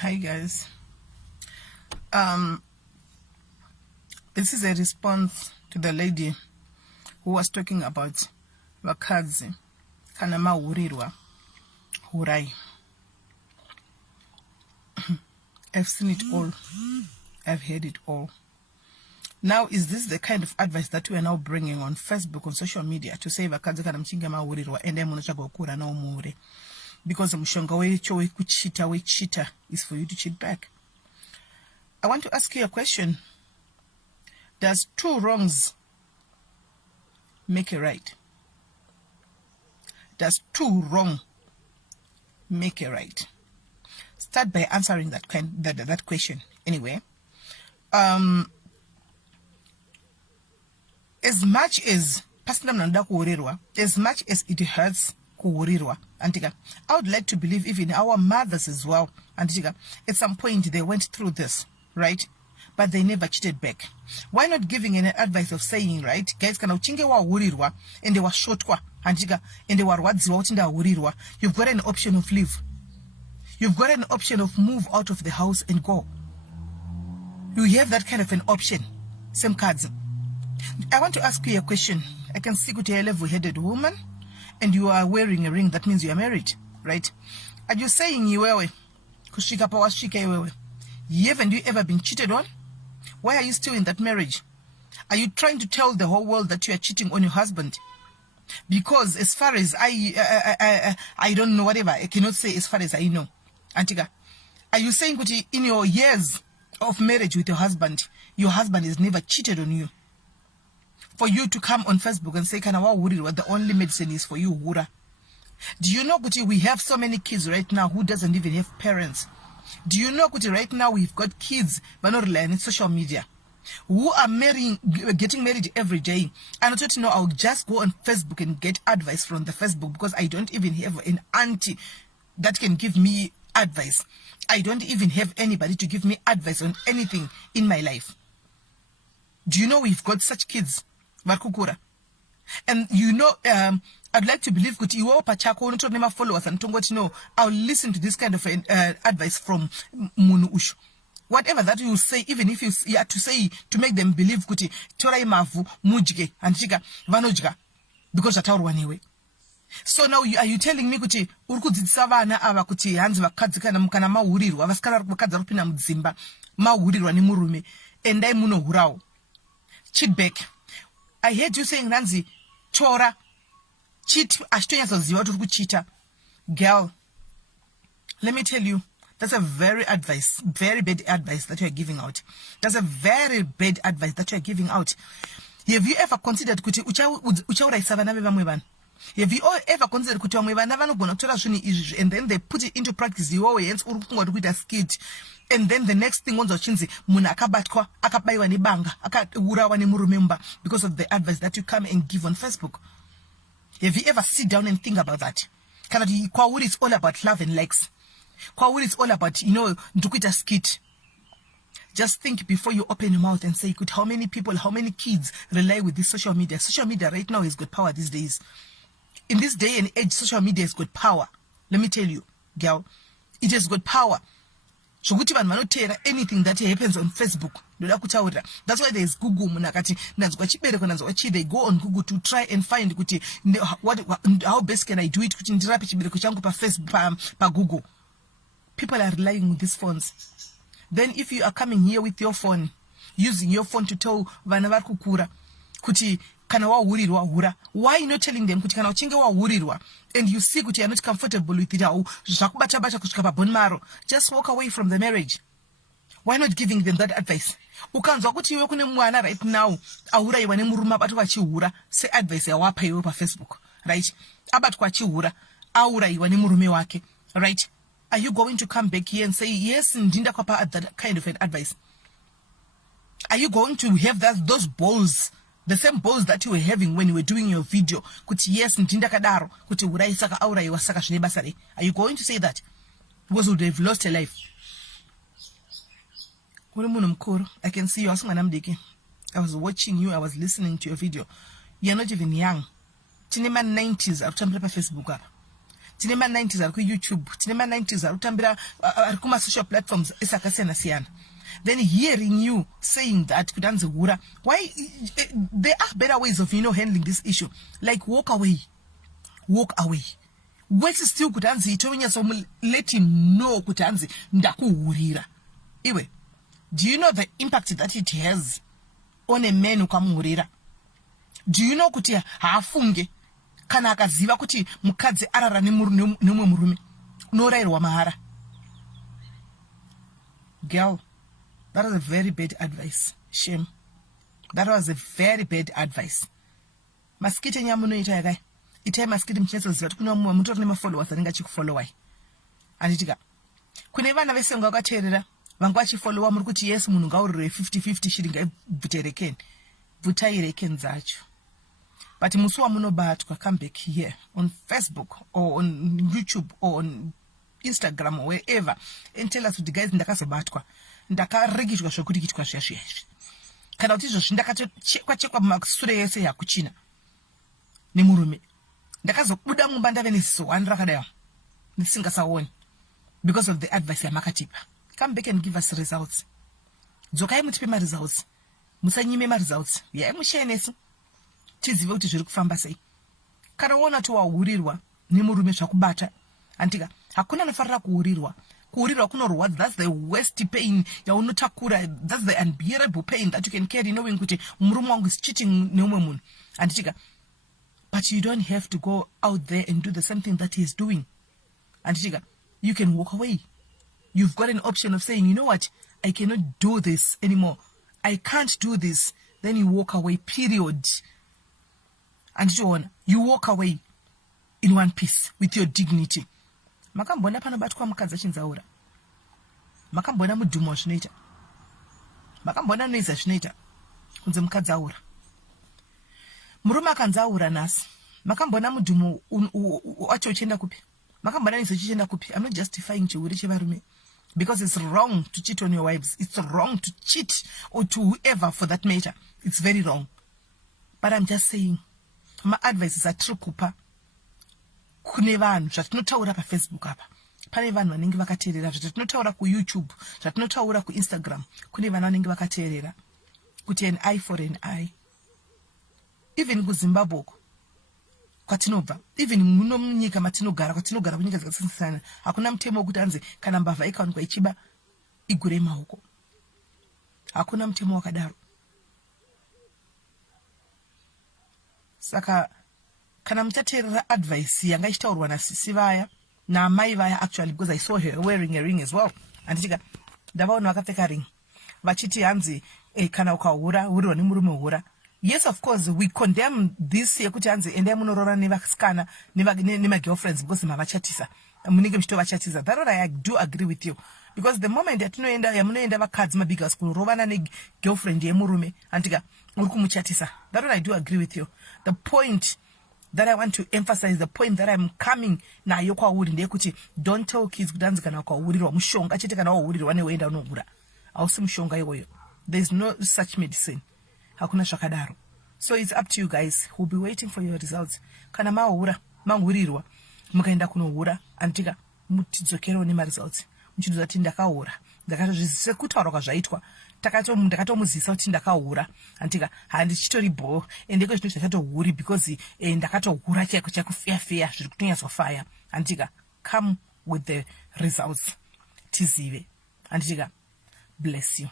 Hi guys. This is a response to the lady who was talking about vakadzi kana maurirwa hurai. I've seen it all. I've heard it all. Now, is this the kind of advice that we are now bringing on Facebook, on social media, to say vakadzi kana mchinga maurirwa and then munochagokura na umure? Because mshonga wecho wekuchita is for you to cheat back. I want to ask you a question. Does two wrongs make a right? Does two wrong make a right? Start by answering that question. Anyway, as much as as much as it hurts, I would like to believe even our mothers as well, at some point they went through this, right? But they never cheated back. Why not giving an advice of saying, right, guys, kana uchinge wa wurirwa and they were short and they were wurirwa, you've got an option of leave. You've got an option of move out of the house and go. You have that kind of an option. Same cards. I want to ask you a question. I can see you're a level-headed woman and you are wearing a ring. That means you are married, right? Are you saying haven't you ever been cheated on? Why are you still in that marriage? Are you trying to tell the whole world that you are cheating on your husband? Because as far as I don't know, whatever, I cannot say as far as I know. Antiga, are you saying that in your years of marriage with your husband has never cheated on you? For you to come on Facebook and say, "Kana wa wuri, what the only medicine is for you, wura." Do you know that we have so many kids right now who doesn't even have parents? Do you know that right now we've got kids but not relying on social media who are getting married every day? And I thought, I'll just go on Facebook and get advice from the Facebook because I don't even have an auntie that can give me advice. I don't even have anybody to give me advice on anything in my life. Do you know we've got such kids? Ukahura. And I'd like to believe that you are followers and I'll listen to this kind of advice from Munu Ushu. Whatever that you say, even if you are to say to make them believe kuti torai mavu mujige and chiga vanojga because at our anyway. So now are you telling me kuti urkudzisavana ava kuti hanzi vakadzi kana mukana maurirwa vasikana vakadzi rupina mudzimba maurirwa nemurume endai munohurawo cheat back? I heard you saying Nanzi chora cheat ashtonyazoziva kuti kuchita. Girl, let me tell you, that's a very bad advice that you are giving out. That's a very bad advice that you are giving out. Have you ever considered kuti uchauraisava nave vamwe vanhu? Have you ever considered kuti vamwe vana vanogona kutora zvinhu izvi and then they put it into practice? Iwowe hence uri kungoti kuita skit, and then the next thing onzo chinzi munhu akabatwa akabaiwa nebanga akaurawa nemurume mumba because of the advice that you come and give on Facebook. Have you ever sit down and think about that? Kana kwauri it's all about love and likes. Kwauri it's all about ndukuita skit. Just think before you open your mouth and say, how many people, how many kids rely with this social media? Social media right now has got power these days. In this day and age, social media has got power. Let me tell you, girl, it has got power. So anything that happens on Facebook. That's why there's Google. They go on Google to try and find how best can I do it Facebook Google. People are relying on these phones. Then if you are coming here with your phone, using your phone to tell vana kukura kuti kana wa wurirwa hura, why not telling them kuti kana uchinge wa wurirwa and you see kuti you are not comfortable with it, zvakubata kusvika pabone maro, just walk away from the marriage? Why not giving them that advice? Ukanzwa kuti iwe kune mwana right now auraiwa nemurume abatwa achihura, say advice yawapa iwe Facebook, right? Abatwa achihura auraiwa nemurume wake, right? Are you going to come back here and say, yes, ndinda kwapa that kind of an advice? Are you going to have those balls, the same balls that you were having when you were doing your video? Kuti yes, ndinda kadaro, kuti urai saka aurai wasaka shine. Are you going to say that? Because you would have lost a life. I can see you. I was watching you. I was listening to your video. You're not even young. Tinema 90s. I've jumped up Facebook. tine ma 90s ari ku YouTube, tine ma 90s ari kutambira ari kuma social platforms esakasiyana siyana. Then hearing you saying that kudanze hura, why there are better ways of handling this issue, like walk away. Worse still kudanze itonya, so let him know kudanze ndakuhurira. Iwe, do you know the impact that it has on a man ukamuhurira? Do you know kuti haafunge kana akaziva kuti mukadzi arara nemumwe murume unorairwa mahara? Girl, that was a very bad advice. Shame. That was a very bad advice. Maskite nyamunoita yakai. Itai maskite mchinetsoziva kuti kuna mumwe mutori nemafollowers anenge achikufollowai. Anditika, kune vana vese ngavakateerera vangu vachifollowa muri kuti yes munhu ngaurire 50-50 shiri ngaibvuterekeni. Bvutairekeni dzacho. But musi wamunobatwa, come back here on Facebook or on YouTube or on Instagram or wherever and tell us kuti guys ndakazobatwa, ndakaregishwa zvokuti kitwa zviya. Kana kuti izvozvi ndakachekwa makusure yese yakuchina nemurume, ndakazobuda mumba ndave neziso 1 rakadai ndisingasaoni because of the advice yamakatipa. Come back and give us results. Dzokai mutipe results. Musanyime results. Yai mushenesi tizive kuti zviri kufamba sei. Kana uona to wahurirwa nemurume zvakubata, antika hakuna anofarira kuhurirwa. Kuhurirwa kunorwadza. That's the worst pain yaunotakura. That's the unbearable pain that you can carry knowing kuti murume wangu is cheating neumwe munhu. Antika, but you don't have to go out there and do the same thing that he's doing. Antika, you can walk away. You've got an option of saying, you know what, I cannot do this anymore. I can't do this. Then you walk away, period. And you walk away in one piece with your dignity. Makambona panobatwa mukadzi achinzaura. Makambona mudhumo zvinoita. Makambona noiza zvinoita kunze mukadzi aura. Murume akanzaura nhasi. Makambona mudhumo wacho uchienda kupi? Makambona noiza uchienda kupi? I'm not justifying chiuri chevarume. Because it's wrong to cheat on your wives. It's wrong to cheat or to whoever for that matter. It's very wrong. But I'm just saying, my advice is a true kupa. Kune vanhu zvatinotaura pa Facebook apa. Pane vanhu vanenge vakateerera zvatinotaura ku YouTube, zvatinotaura ku Instagram. Kune vanhu vanenge vakateerera kuti an eye for an eye. Even ku Zimbabwe kwatinobva, even muno munyika matinogara, kwatinogara kunyika dzakasiyana, hakuna mutemo wekuti anzi kana mbavha ikaonekwa ichiba igure maoko. Hakuna mutemo wakadaro. Saka kana muchateerera advice yanga ichitaurwa nasisi vaya naamai vaya, actually because I saw her wearing a ring as well. Anditika ndavaona vakapfeka ring vachiti hanzi kana ukahura hurirwa nemurume hura. Yes, of course, we condemn this yekuti hanzi endai munorora nevasikana nemagirlfriends because mavachatisa munenge muchitovachatisa. That I do agree with you, because the moment yamunoenda vakadzi mabigas kunorovana negirlfriend yemurume antika uri kumuchatisa. That I do agree with you. The point that I want to emphasize, the point that I'm coming nayo kwauri ndeyekuti don't tell kids kuti hanzi kana kwahurirwa mushonga chete kana wahurirwa neweenda unohura hausi mushonga iwoyo. There's no such medicine. Hakuna zvakadaro. So it's up to you guys. We'll be waiting for your results. Kana mahurirwa mukaenda kunohura antika mutidzokerewo nemaresults. Muchiduza kuti ndakahura, ndakatozvizisa kutaura kwazvaitwa, ndakatomuzisa kuti ndakahura antika handichitori bho endeko zvinhu zvakatohuri because ndakatohura chaiko chakufeya zviri kutonyazofaya antika come with the results tizive antika. Bless you.